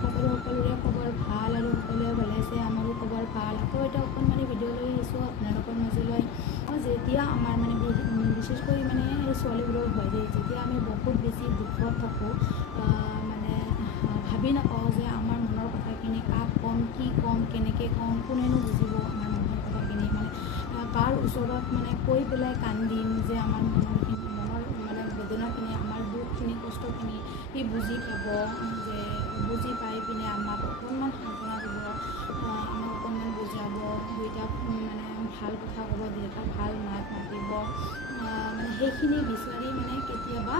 আশা কৰোঁ সকলোৰে খবৰ ভাল আৰু সকলোৱে ভালে আছে। আমাৰো খবৰ ভাল। আকৌ এটা অকণমানি ভিডিঅ' লৈ আহিছোঁ আপোনালোকৰ মাজলৈ। যেতিয়া আমাৰ মানে বিশেষকৈ মানে এই ছোৱালীবোৰৰ হয় যে যেতিয়া আমি বহুত বেছি দুখত থাকোঁ, মানে ভাবি নাপাওঁ যে আমাৰ মনৰ কথাখিনি কাক ক'ম, কি ক'ম, কেনেকৈ ক'ম, কোনেনো বুজিব আমাৰ মনৰ কথাখিনি, মানে কাৰ ওচৰত মানে কৈ পেলাই কান্দিম যে আমাৰ মনৰ মানে বেদনাখিনি, আমাৰ দুখখিনি, কষ্টখিনি সি বুজি পাব, যে বুজি পাই পিনে আমাক অকণমান সান্ত্বনা দিব, আমাক অকণমান বুজাব, দুইটা মানে ভাল কথা ক'ব, দুইটা ভাল মাত মাতিব, মানে সেইখিনি বিচাৰি মানে কেতিয়াবা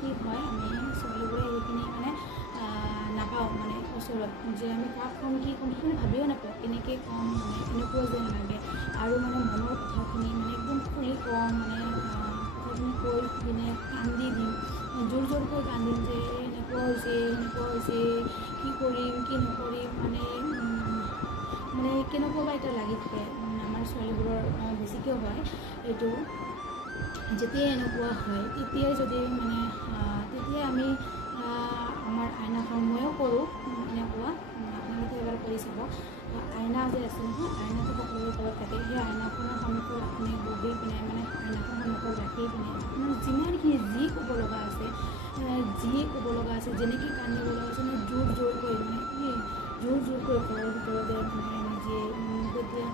কি হয়, আমি ছোৱালীবোৰে সেইখিনি মানে নাপাওঁ, মানে ওচৰত যে আমি কাক ক'ম, কি ক'ম, সেইখিনি ভাবিও নাপাওঁ, কেনেকৈ ক'ম, মানে এনেকুৱা যেন লাগে। আৰু মানে মনৰ কথাখিনি মানে একদম খুলি ক'ম, মানে কথাখিনি কৈ পিনে কান্দি দিম, জোৰ জোৰকৈ কান্দিম যে এনেকুৱা হৈছে, কি কৰিম, কি নকৰিম, মানে কেনেকুৱা বা এটা লাগি থাকে। আমাৰ ছোৱালীবোৰৰ বেছিকৈ হয় এইটো। যেতিয়াই এনেকুৱা হয় তেতিয়াই যদি মানে তেতিয়াই আমি আমাৰ আইনাখন, ময়ো কৰোঁ এনেকুৱা, আপোনালোকে এবাৰ কৰি চাব। আইনা যে আছে নহয়, আইনাটো সকলোৰে ঘৰত থাকে। সেই আইনাখনৰ সন্মুখত আপুনি বহি পিনে, মানে আইনাখন সন্মুখত ৰাখি পিনে আপোনাৰ যিমানখিনি যি ক'ব লগা আছে, যেনেকৈ কান্দিব লগা আছে, মানে জোৰকৈ, মানে জোৰকৈ ঘৰৰ ভিতৰতে মানে নিজে তেতিয়া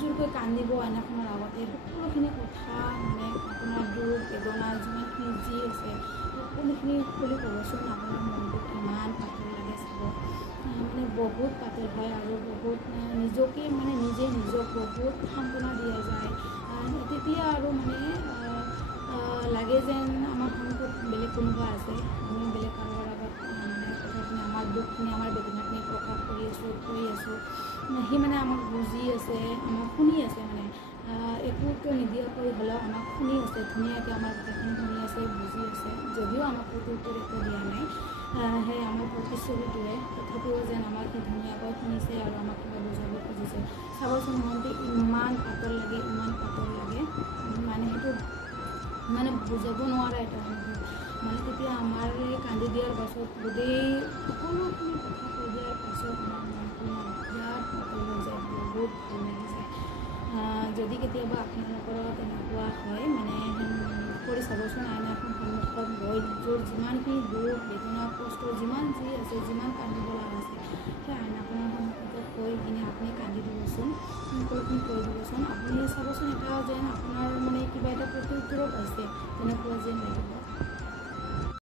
জোৰকৈ কান্দিব আইনাখনৰ আগতে। সকলোখিনি কথা, মানে আপোনাৰ দুখ বেদনা যিমানখিনি যি আছে সকলোখিনি খুলি ক'বচোন, আপোনাৰ মনটো কিমান পাতল লাগে চাব। মানে বহুত পাতল হয় আৰু বহুত নিজকে মানে নিজক বহুত সান্ত্বনা দিয়া যায়। তেতিয়া আৰু মানে লাগে যেন আমাৰ সন্মুখত বেলেগ কোনোবা আছে, আমি বেলেগ কাৰোবাৰ আগত মানে কথাখিনি, আমাৰ দুখখিনি, আমাৰ বেদনাখিনি প্ৰকাশ কৰি আছোঁ, সি মানে আমাক বুজি আছে, আমাক শুনি আছে, মানে একোকে নিদিয়াকৈ হ'লেও আমাক শুনি আছে, ধুনীয়াকৈ আমাৰ কথাখিনি শুনি আছে, বুজি আছে। যদিও আমাক প্ৰত্যুত্তৰ একো দিয়া নাই, সেই আমাৰ প্ৰতিশ্ৰুতিটোৱে, তথাপিও যেন আমাক সি ধুনীয়াকৈ শুনিছে আৰু আমাক কিবা বুজাব খুজিছে। চাবচোন, মনটো ইমান পাতল লাগে, মানে সেইটো মানে বুজাব নোৱাৰা এটা অনুভৱ। মানে তেতিয়া আমাৰ কান্দি দিয়াৰ পাছত, গোটেই সকলোখিনি কথা কৈ দিয়াৰ পাছত আমাৰ মনটো মানে বিৰাট পাতল হৈ যায়, বহুত ভাল লাগি যায়। যদি কেতিয়াবা আপোনালোকৰ তেনেকুৱা হয়, মানে কৰি চাবচোন। আইনাখন সন্মুখত লৈ নিজৰ যিমানখিনি দুখ বেদনা কষ্ট যিমান যি আছে, যিমান কান্দিব লগা আছে, সেই আইনাখনৰ সন্মুখত কৈ কিনে আপুনি কান্দি দিবচোন, সকলোখিনি কৈ দিবচোন। আপুনি চাবচোন, এটা যেন আপোনাৰ মানে কিবা এটা প্ৰত্যুত্তৰো পাইছে তেনেকুৱা যেন লাগিব।